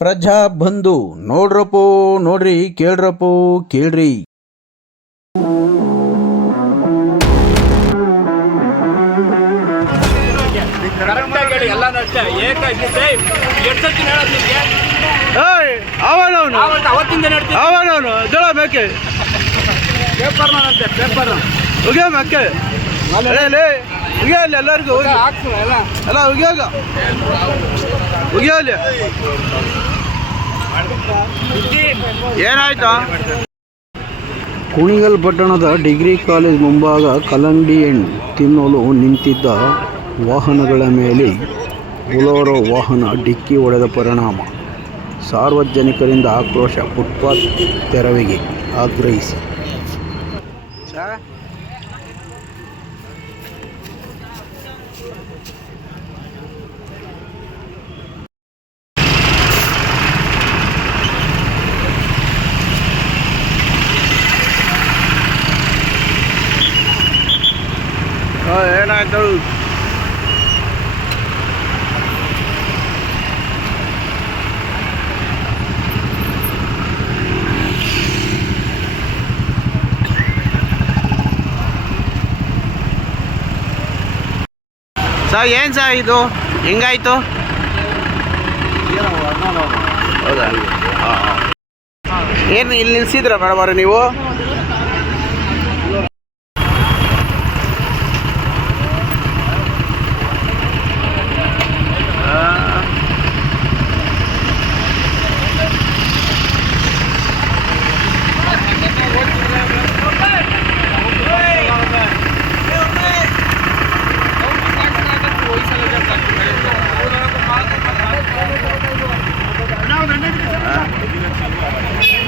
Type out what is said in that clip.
ಪ್ರಜಾ ಬಂಧು ನೋಡ್ರಪ್ಪೋ ನೋಡ್ರಿ ಕೇಳ್ರಪ್ಪೋ ಕೇಳ್ರಿ. ಅವನವನು. ಜೋಳ ಬೇಕೆ ಪೇಪರ್ ಅಂತೆ ಪೇಪರ್ ಉಗಿಯ ಮೇಕೆ. ಲೇ ಎಲ್ಲರಿಗೂ ಹೋಗಿ ಹಾಕ್ಸು ಎಲ್ಲ. ಎಲ್ಲ ಉಗಿಯೋಗ. ಏನಾಯ್ತಾ? ಕುಣಿಗಲ್ ಪಟ್ಟಣದ ಡಿಗ್ರಿ ಕಾಲೇಜ್ ಮುಂಭಾಗ ಕಲಂಡಿ ಹಣ್ಣು ತಿನ್ನಲು ನಿಂತಿದ್ದ ವಾಹನಗಳ ಮೇಲೆ ಬುಲೋರೋ ವಾಹನ ಡಿಕ್ಕಿ ಹೊಡೆದ ಪರಿಣಾಮ. ಸಾರ್ವಜನಿಕರಿಂದ ಆಕ್ರೋಶ ಫುಟ್ಪಾತ್ ತೆರವಿಗೆ ಆಗ್ರಹಿಸಿ. ಏನಾಯ್ತು ಸರ್ ಏನು ಸರ್ ಇದು ಹೆಂಗಾಯ್ತು ಹೌದಾ ಏನು ಇಲ್ಲಿ ನಿಲ್ಸಿದ್ರ ಮೇಡಮ್ ನೀವು 我这一个七十